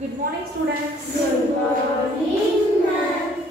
Good morning, students. Good morning, ma'am.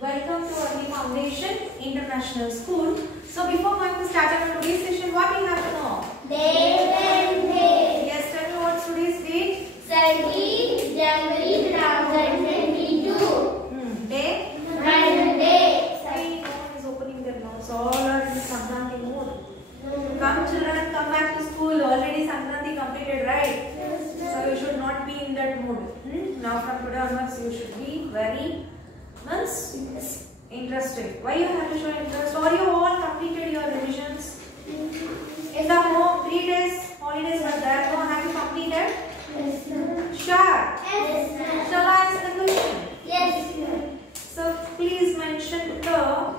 Welcome to Early Foundation International School. So, before going to start our today's session, what we have to know? Date and day. Yes, tell me what's today's date? 17th January 2022. Day? Monday. See, no one is opening their mouths. All are in Sankranti mood. Come, children, come back to school. Already Sankranti completed, right? So you should not be in that mood. Now from today onwards, you should be very much interested. Why you have to show interest? Or you all completed your revisions? In the home, 3 days holidays were there. No, have you completed? Yes, ma'am. Sure. Yes, ma'am. Shall I answer the question? Yes, ma'am. So please mention the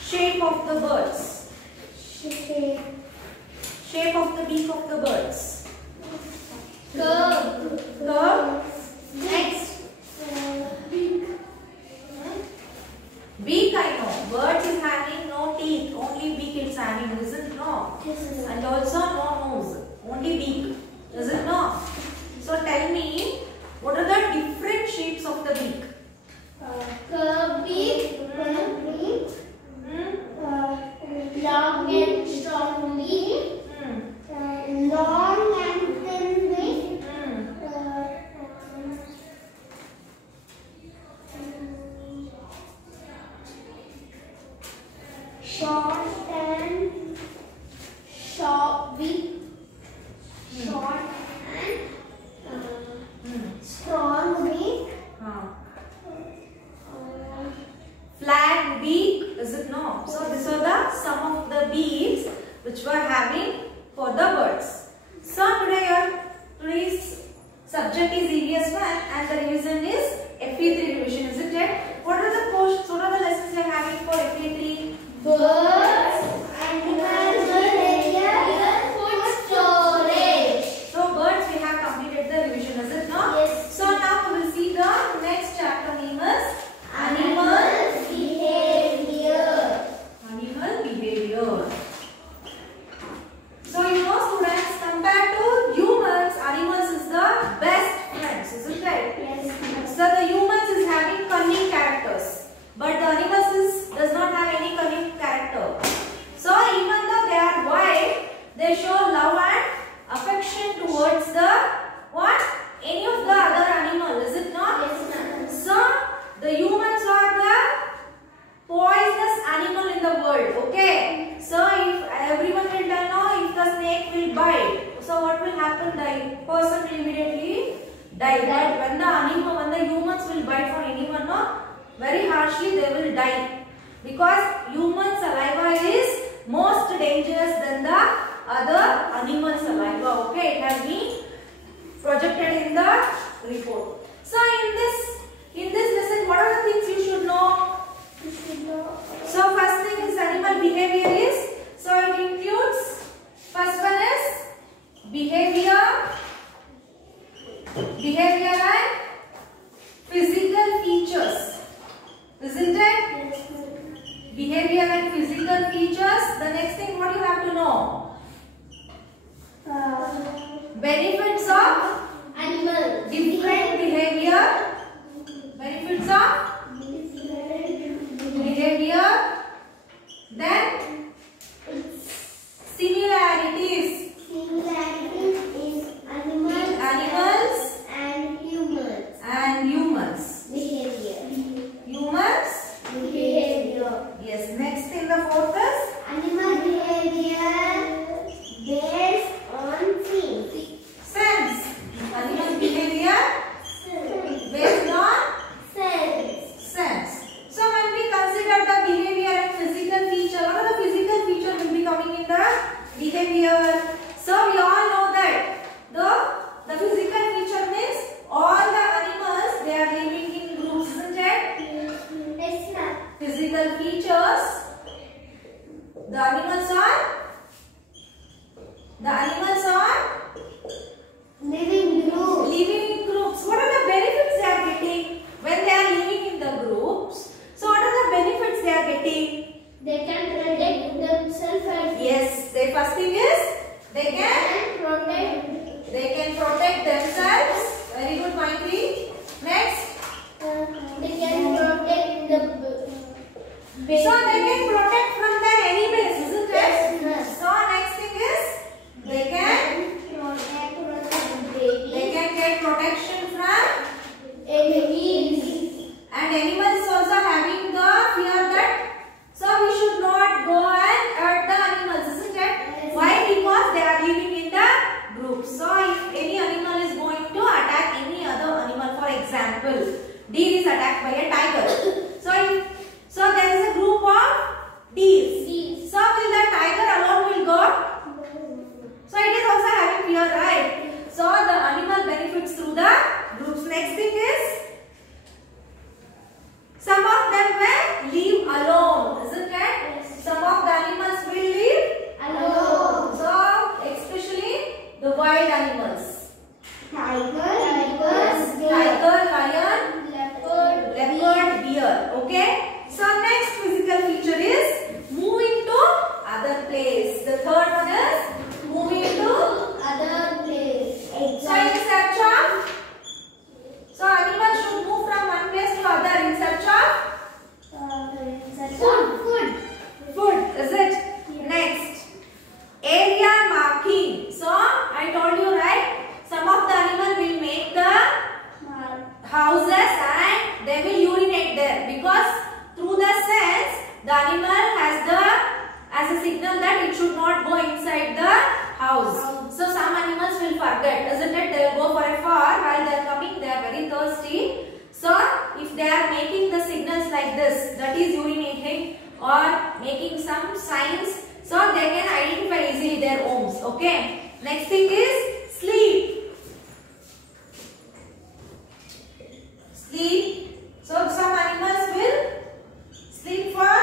shape of the birds. Shape of the beak of the birds. Curve. Curve. Next. Beak. Beak I know. Birds is having no teeth. Only beak it's having. Is it no? Yes, ma'am. And also no nose. Only beak. Is it no? So tell me, what are the different shapes of the beak? Curve beak. Beak. Long and strong beak. Long and thin beak. Short and short beak. Short and strong beak. Flat beak, is it no? So these are the some of the beaks which were having for the birds. So today's subject is EVS 1 and the revision is FE3 revision, isn't it? What are the portions, what are the lessons you are having for FE3? Birds, animals, behavior, food storage. So birds we have completed the revision, is it no? Yes. So now we will see the next chapter name is Animals behavior. Animal behavior. So you know students, compared to humans, animals is the best friends, isn't it? Yes. So the humans is having cunning characters, but the animals does not have any cunning character. So even though they are wild, they show love and affection towards the what? Any of the other animal, is it not? Yes, ma'am. So the humans are the poisonous animal in the world. Okay. So if everyone will tell no, if the snake will bite, so what will happen? The person will immediately die. But when the humans will bite for anyone, no, very harshly they will die, because human saliva is most dangerous than the other animal saliva. Okay, it has been projected in the report. So in this lesson, what are the things you should know? So first thing is animal behavior is, so it includes, first one is behavior and physical features, isn't it? Yes, ma'am. Behavior and physical features. The next thing what you have to know? Benefits of Animal. different behavior. Benefits of behavior. Then similarities. Similarities is Animals and humans. and humans. Behavior. Humans. Behavior. Yes. Next thing, the fourth is Animal behavior based on sense. Animal behavior based on sense. attacked by a tiger. So there is a group of deer. So will the tiger alone will go? So it is also having fear, right? So the animal benefits through the groups. Next thing is, some of them will live alone, isn't it? Some of the animals will live Alone. So especially the wild animals. Tiger, Lion, leopard, leopard, deer. Okay. So next physical feature is moving to other place. The third one is moving to other place. so in search of. So animals should move from one place to other in search of food. Is it? Next, area marking. So I told you, right? Some of the animal will make the houses and they will urinate there, because through the sense the animal has a signal that it should not go inside the house. So some animals will forget, isn't it? They will go for a far while they are coming. They are very thirsty. So if they are making the signals like this, that is urinating or making some signs, so they can identify easily their homes. Okay. Next thing is sleep. So some animals will sleep for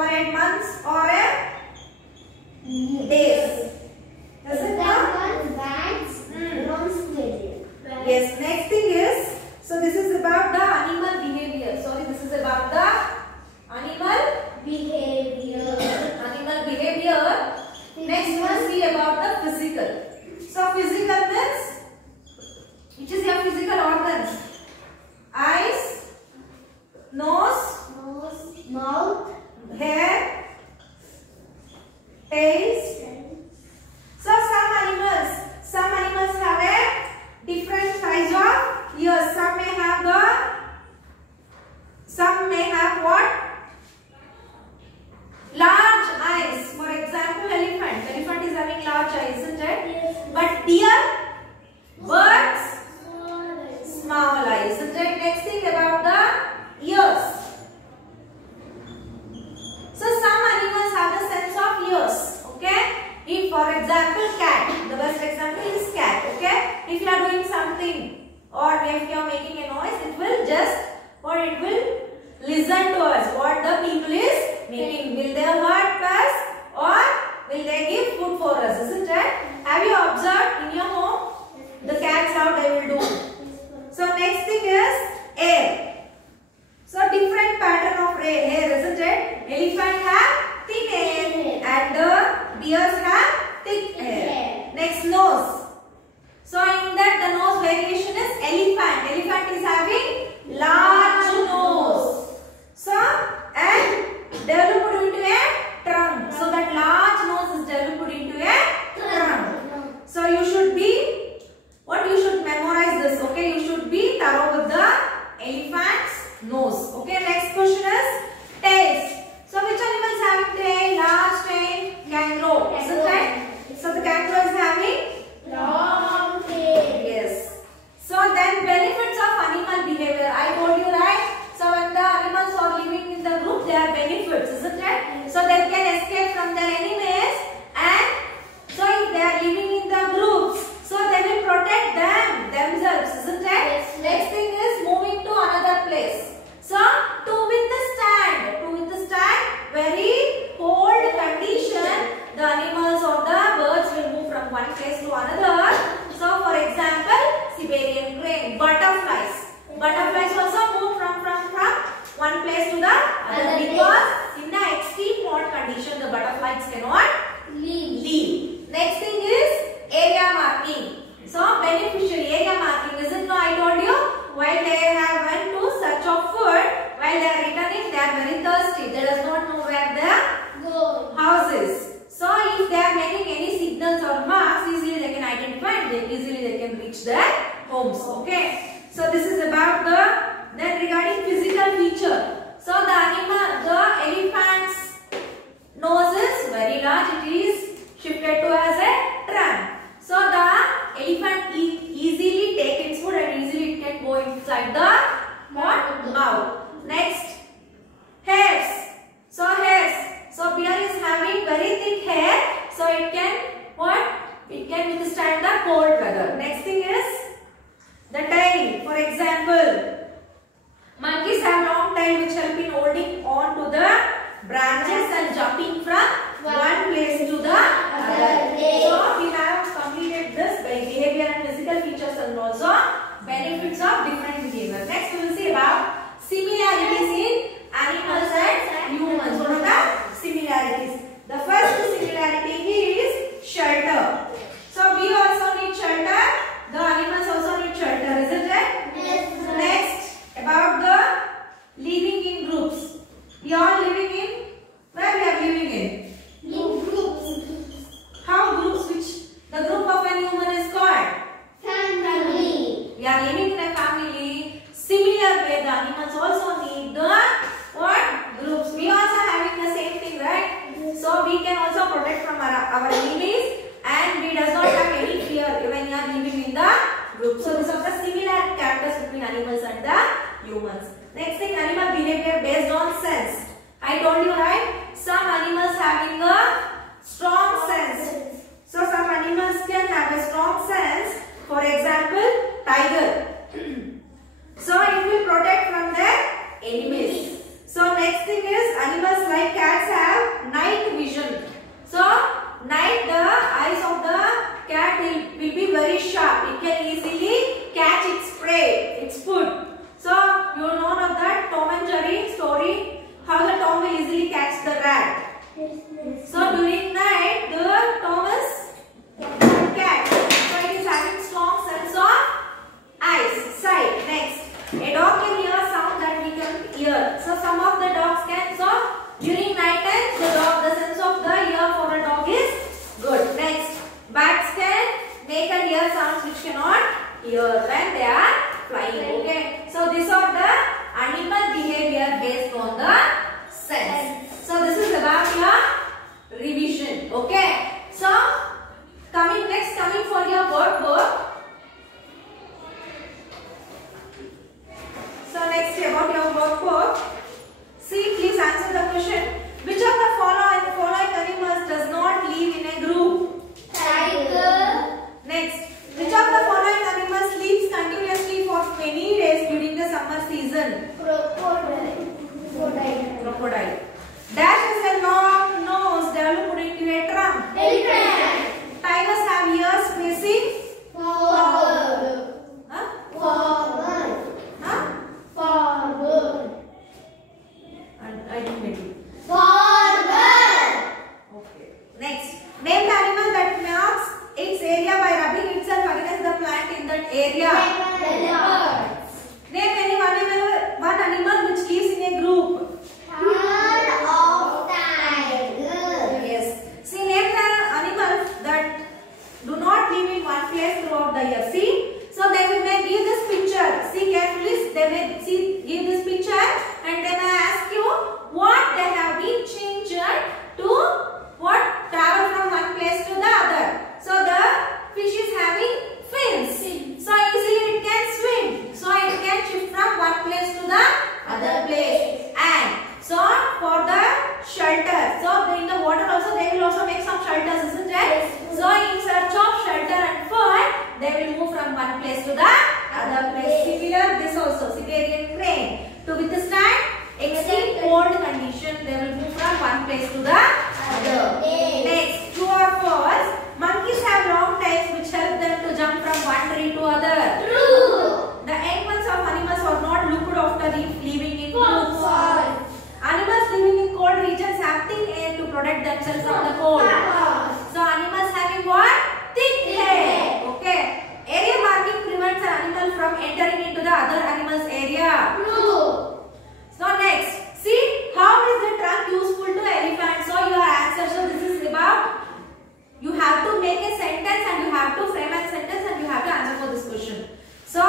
8 months or a days. Does it come? Yes. Next thing is, so this is about the animal behavior. Sorry, this is about the animal behavior. Next we'll see about the physical. So physical means, which is your physical organs? Eyes, nose, mouth, hair, tails. So some animals have a different size of ears. Some may have what? Large eyes. For example, elephant. Elephant is having large eyes, isn't it? Yes. But deer, birds, small eyes. Isn't it? Next thing about the ears. So some animals have the sense of ears. Okay. If for example cat, the best example is cat. Okay. If you are doing something or if you are making a noise, it will listen to us. What the people is making. Will they hurt us or will they give food for us? Isn't it? Have you observed in your home the cats how they will do? So next thing is hair. So different pattern of hair, isn't it? Elephant have thin hair and the deers have thick hair. Next, nose. So in that the nose variation is elephant. Elephant is having large nose. So and developed into a trunk. So that large nose is developed into a trunk. So you should memorize this. Okay, you should be thorough with the elephant's nose. Okay, next question is tails. So which animals having tail? Large tail, kangaroo. Isn't it? So the kangaroo is having long tail. yes. So then benefits of animal behavior. I told you, right? So when the animals are living in the group, there are benefits, isn't it? So they can escape from their enemies, and so if they are living in the groups, so they will protect themselves, isn't it? Yes. Next thing is moving to another place. So to withstand very cold condition, the animals or the birds will move from one place to another. So for example, Siberian crane, butterflies. Butterflies also move from one place to the other because in the extreme hot condition the butterflies cannot leave. Next thing is area marking. So beneficial area marking, isn't it? I told you while they have went to search of food, while they are returning they are very thirsty. They does not know where the house is. So if they are making any signals or marks, easily they can identify and easily they can reach their homes. Okay. So this is about then regarding physical feature. So the elephant's nose is very large. It is shifted to as a trunk. So the elephant easily take its food and easily it can go inside the cold weather. Next thing is the tail. For example, monkeys have long tail which help in holding on to the branches and jumping from one place to the other. So we have completed this by behavior and physical features and also benefits of different behavior. Next we will see about similarities in animals and humans. What are the similarities? The first similarity is shelter. So we also need shelter. The animals also need shelter, isn't it? Yes. Next, about the living in groups. We are living in, where we are living in? How groups? Which the group of an human is called? Family. We are living in a family. Similar way, the animals also need the what? Groups. We also having the same thing, right? So we can also protect from our enemies, and we does not have any fear when we are living in the group. So these are the similar characters between animals and the humans. Next thing, animal behavior based on sense. I told you, right? Some animals having a strong sense. So some animals can have a strong sense. For example, tiger. So it will protect from their enemies. So next thing is animals like cats have night vision. So night the eyes of the cat will be very sharp. It can easily catch its prey, its food. So you know of that Tom and Jerry story, how the Tom will easily catch the rat. So during night the Tom is cat. So it is having strong sense of eyes, sight. Next, a dog can hear sound that we can hear. So some of the dogs can. So during night time the sense of the ear for a dog is good. Next, bats can make and hear sounds which cannot hear when they are flying. Okay. So these are the animal behavior based on the sense. So this is about your revision. Okay. So coming for your workbook. So next about your workbook. See, please answer the question. Which of the following animals does not live in a group? Tiger. Next, which of the following animals sleeps continuously for many days during the summer season? Crocodile. Dash has a long nose developed into a trunk. Elephant. Tigers have ears facing Forward. huh? Forward. Huh? Forward. I didn't get it. Forward. Okay. Next, name the animal that marks its area by rubbing itself against the plant in that area. Leopards. Name one animal which lives in a group. Herd of tiger. Yes. See, name the animals that do not live in one place throughout the year. See, so they may give this picture. See carefully. They may give this picture, and they may ask you what they have been changed to what travel from one place to the other. So the fish is having fins. So easily it can swim. So it can shift from one place to the other place. And so for the shelter, so in the water also they will also make some shelters, isn't it? So in search of shelter and food, they will move from one place to the other place. Similar, this also Siberian crane. To withstand extreme cold condition, they will move from one place to the other. Next, true or false? Monkeys have long tails which help them to jump from one tree to other. True. The young ones of animals are not looked after living in groups. False. Animals living in cold regions have thick hair to protect themselves from the cold. False. So animals having what? Thick hair. Okay. Area marking prevents an animal from entering into the other animal's area. True. So next, see how is the trunk useful to elephant? So your answer. So this is about, you have to make a sentence and you have to frame a sentence and you have to answer for this question. So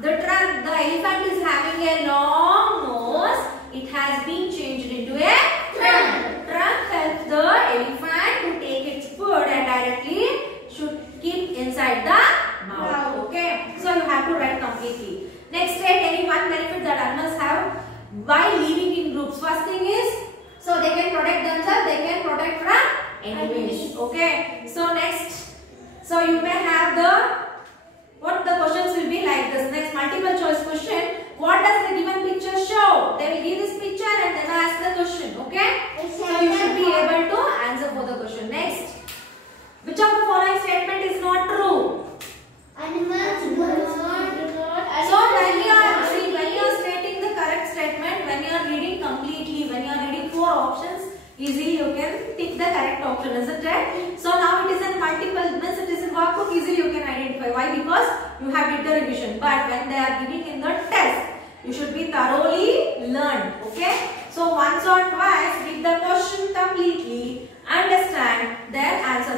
the trunk, the elephant is having a long nose. It has been changed into a trunk. Trunk helps the elephant to take its food and directly should keep inside the mouth. Okay. So you have to write completely. Next, write any one benefit that animals have by living in groups. First thing is, so they can protect themselves, they can protect from enemies. Okay. So next, so So you may have what the questions will be like this. Next, multiple choice question. What does the given picture show? They will give this picture and then ask the question. Okay? So you should be able to answer for the question. Next, which of the following statement is not true? Animals do not. So when you are stating the correct statement, when you are reading completely, when you are reading 4 options, easily you can pick the correct option, isn't it? So now it is in multiple, means it is in workbook, easily you can identify. Why? Because you have did the revision. But when they are giving in the test, you should be thoroughly learned. Okay? So once or twice, read the question completely, understand, then answer